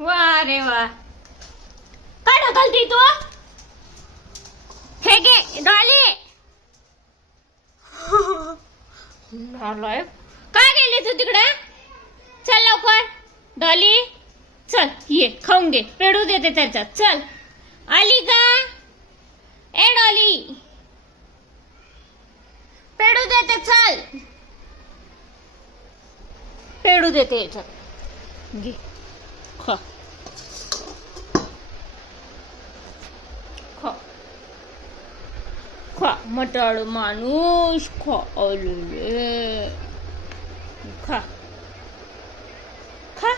वा रे वा. काय ढकलती तू? हे घे डॉली. काय गेली तू तिकडे? चल लवकर डॉली, चल ये खाऊन घे, पेढू देते त्याच्यात. चल आली का? ए डॉली, पेढू देते, चल पेढू देते याच्यात, घे खा खा खा. मटाळ माणूस खा. अले खा खा.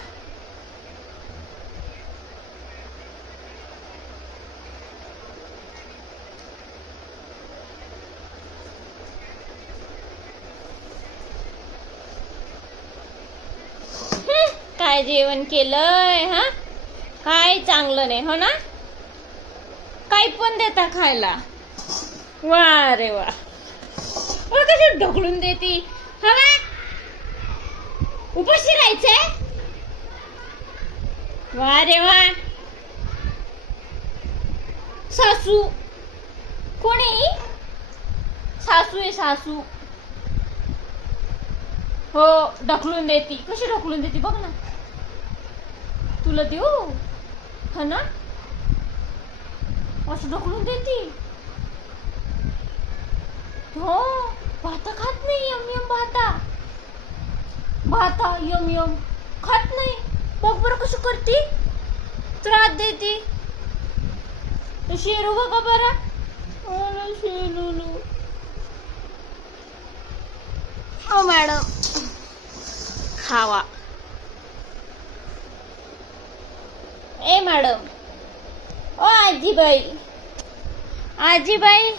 काय जेवण केलंय? हा, काय चांगलं नाही हो ना? काही पण देता खायला. वा रे वा. कशी ढकलून देती. हवा उपाशी राहायचंय. वा रे वा. सासू कोणी? सासू आहे सासू. हो ढकलून देती. कशी ढकलून देती बघ ना. तुला देऊ हा ना? असं ढकलून देती. हो भाता खात नाही. यम यम भाता भाता यम यम खात नाही. बघ बरं कसं करती. त्रास देती. शेरू बघा बरं. शेलू. ओ मॅडम खावा. ए मॅडम. ओ आजीबाई. आजीबाई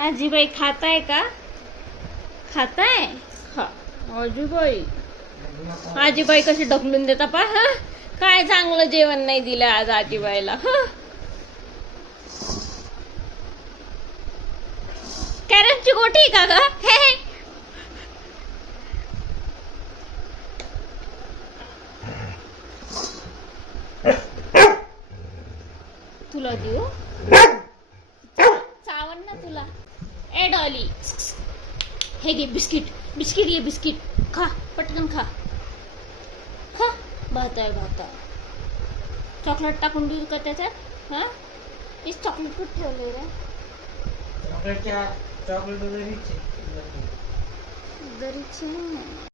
आजीबाई खाताय का? खाताय? खा. आजीबाई आजीबाई कशी ढकलून देता पा. हा काय चांगलं जेवण नाही दिलं आज आजीबाईला. कॅरटची गोटी का ग? हे तुला देऊ चावण ना तुला. ए डॉली, हे घे बिस्किट. बिस्किट ये बिस्किट. खा पटकन खा खा. भात आहे भात. चॉकलेट टाकून देऊ का त्याच्यात? हा इस चॉकलेट कुठे ठेवले रे? चॉकलेट जरीची जरीची नाही.